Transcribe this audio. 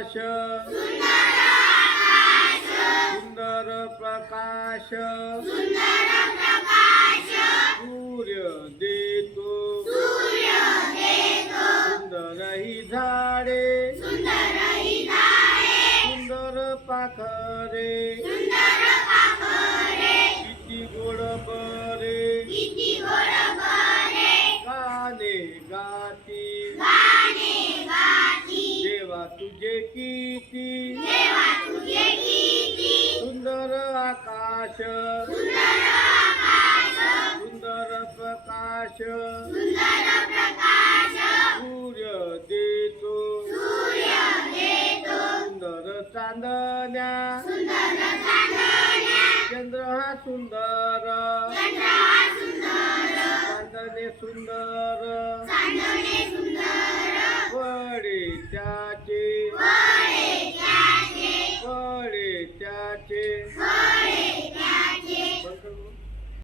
आकाश सुंदर प्रकाश सूर्य देतो सुंदर ही झाडे सुंदर पाखरे किती गोड बरे गाणे गाती देवा तुझे किती सुंदर आकाश सुंदर प्रकाश सूर्य देतो सुंदर चांदण्या चंद्र हा सुंदर चांदणे सुंदर वडे त्याचे